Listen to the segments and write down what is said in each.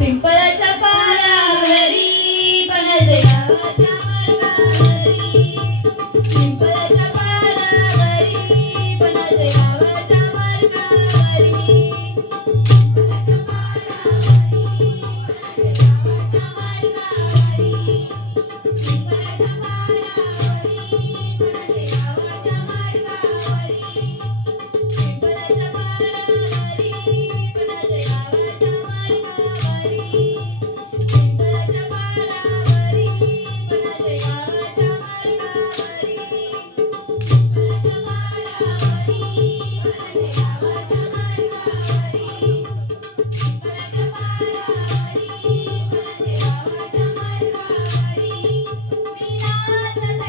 पिंपळाच्या पारावरी पणाचे गावाच्या मार्गावरी पिंपळाच्या पारावरी पणाचे गावाच्या मार्गावरी पिंपळाच्या पारावरी पणाचे गावाच्या मार्गावरी पिंपळाच्या पारावरी पणाचे गावाच्या मार्गावरी पिंपळाच्या पारावरी पणाचे गावाच्या मार्गावरी पिंपळाच्या पारावरी पणाचे गावाच्या मार्गावरी पिंपळाच्या पारावरी पणाचे गावाच्या मार्गावरी पिंपळाच्या पारावरी पणाचे गावाच्या मार्गावरी मी नाचते मी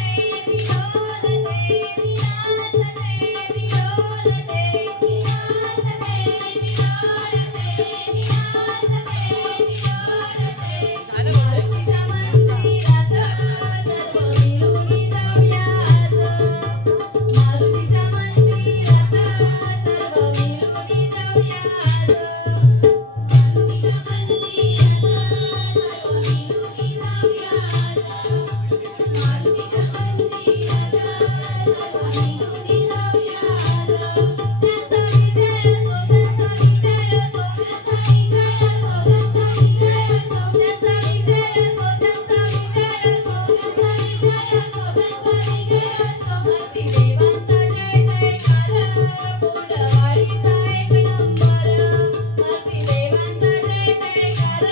डोलते मी नाचते मी डोलते मी नाचते मी डोलते मी नाचते मी डोलते मारुतीच्या मंदिरात सर्व मिळून जाऊया आज मारुतीच्या मंदिरात सर्व मिळून जाऊया आज मारुतीच्या मंदिरात सर्व मिळून जाऊया आज मारुतीच्या मंदिरात सर्व मिळून जाऊया आज त्यांचा विजय असो त्यांचा विजय असो त्यांचा विजय असो त्यांचा विजय असो त्यांचा विजय असो त्यांचा विजय असो त्यांचा विजय असो त्यांचा विजय असो मूर्ती देवांचा जय जयकार कोंडवाडीचा एक नंबर मूर्ती देवांचा जय जयकार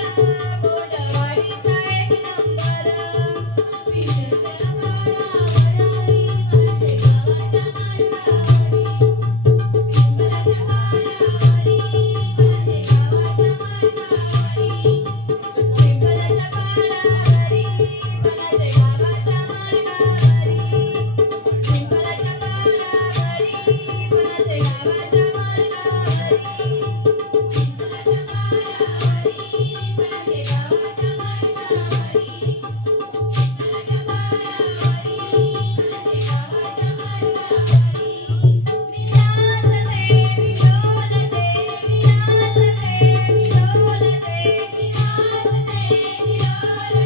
कोंडवाडीचा एक नंबर पिंपळाच्या पारावरी पणाचे गावाच्या मार्गावरी पिंपळाच्या पारावरी पणाचे गावाच्या मार्गावरी पिंपळाच्या पारावरी पणाचे गावाच्या मार्गावरी पिंपळाच्या पारावरी पणाचे गावाच्या मार्गावरी पिंपळाच्या पारावरी पणाचे गावाच्या मार्गावरी पिंपळाच्या पारावरी पणाचे गावाच्या मार्गावरी मी नाचते मी डोलते मी नाचते मी डोलते मी नाचते मी डोलते मी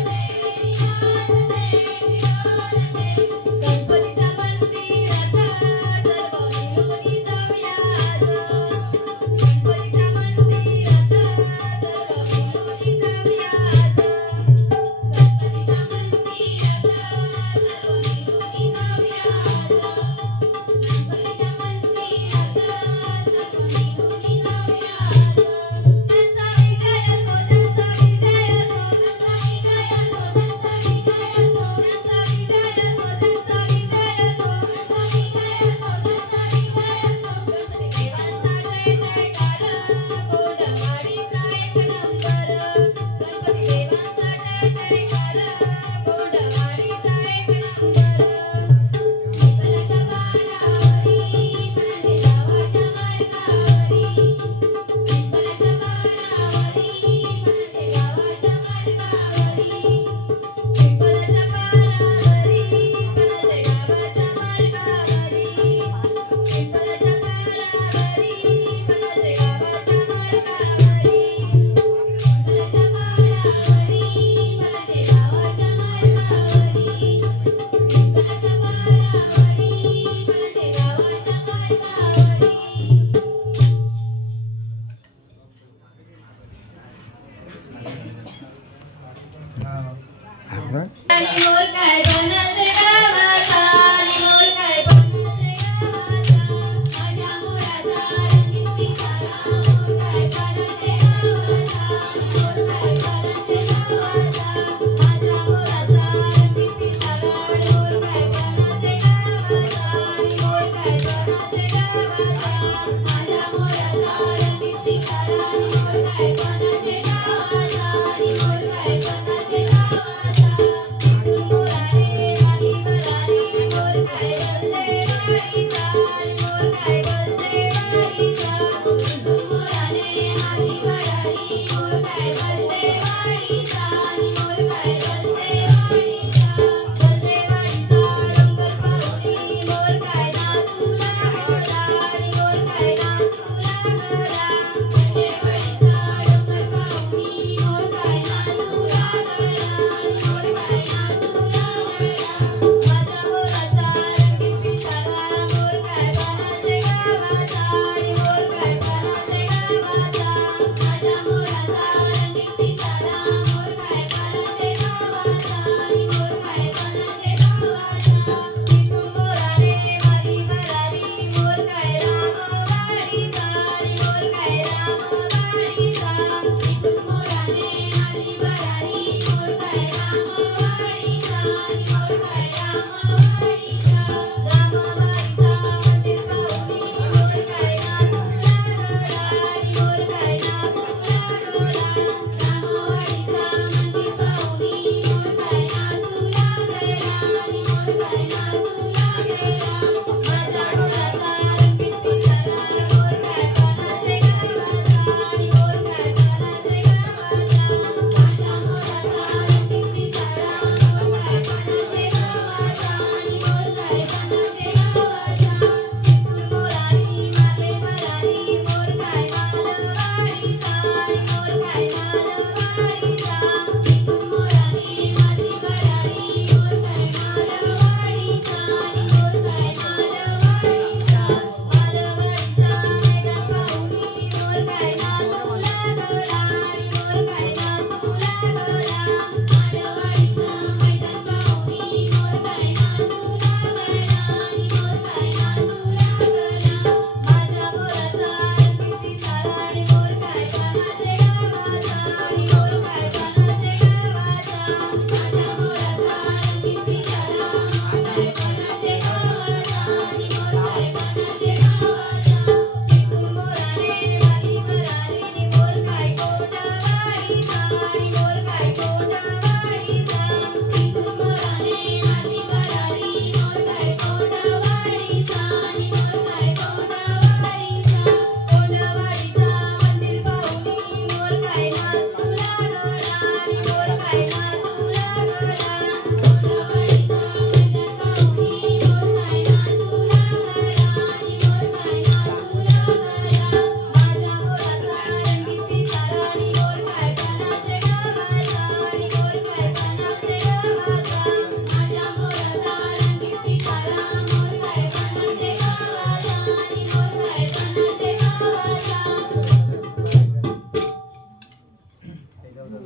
नाचते मी डोलते गणपतीच्या मंदिरात सर्व मिळून जाऊया आज गणपतीच्या मंदिरात सर्व मिळून जाऊया आज गणपतीच्या मंदिरात सर्व मिळून जाऊया आज गणपतीच्या मंदिरात सर्व मिळून जाऊया आज त्यांचा विजय असो त्यांचा विजय असो त्यांचा विजय असो त्यांचा विजय असो त्यांचा विजय असो त्यांचा विजय असो त्यांचा विजय असो त्यांचा विजय असो गणपती देवांचा जय जयकार कोंडवाडीचा एक नंबर गणपती देवांचा जय जयकार कोंडवाडीचा एक नंबर पिंपळाच्या पारावरी पणाचे गावाच्या मार्गावरी पिंपळाच्या पारावरी पणाचे गावाच्या मार्गावरी पिंपळाच्या पारावरी पणाचे गावाच्या मार्गावरी पिंपळाच्या पारावरी पणाचे गावाच्या मार्गावरी पिंपळाच्या पारावरी पणाचे गावाच्या मार्गावरी पिंपळाच्या पारावरी पणाचे गावाच्या मार्गावरी आणि मोर काय बनाचे गावाचा आणि मोर काय बनाचे गावाचा माझ्या मोराचा रंगीत पिसारा मोर काय बनाचे गावाचा मोर काय बनाचे गावाचा माझ्या मोराचा रंगीत पिसारा मोर काय बनाचे गावाचा मोर काय बनाचे गावाचा माझ्या मोराचा रंगीत पिसारा मोर काय बनाचे गावाचा मोर काय बनाचे गावाचा मोरारे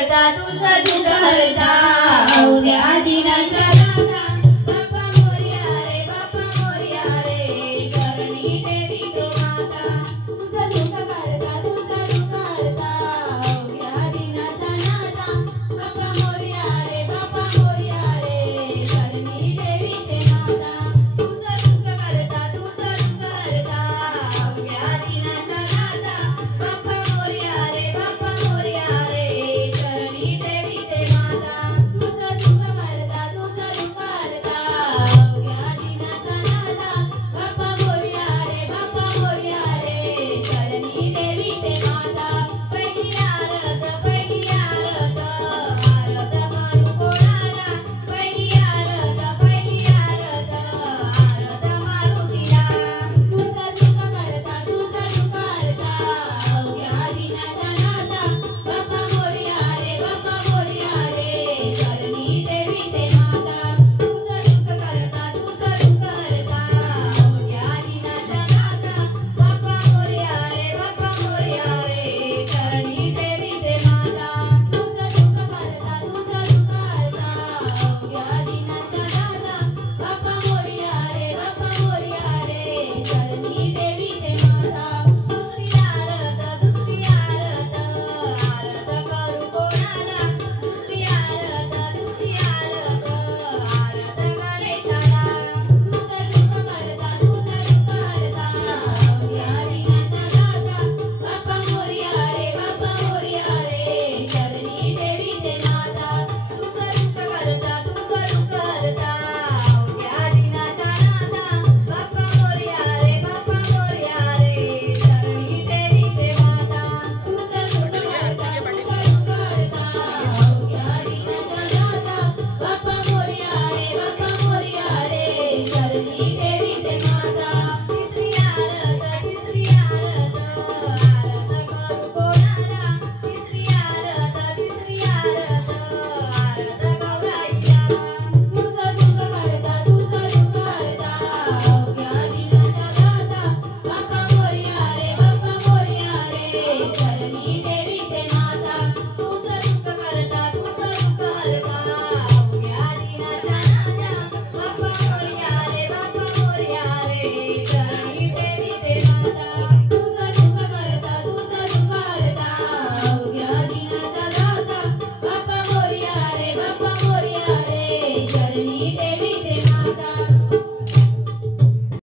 तुझा दुःख हरता अवघ्या दिनाच्या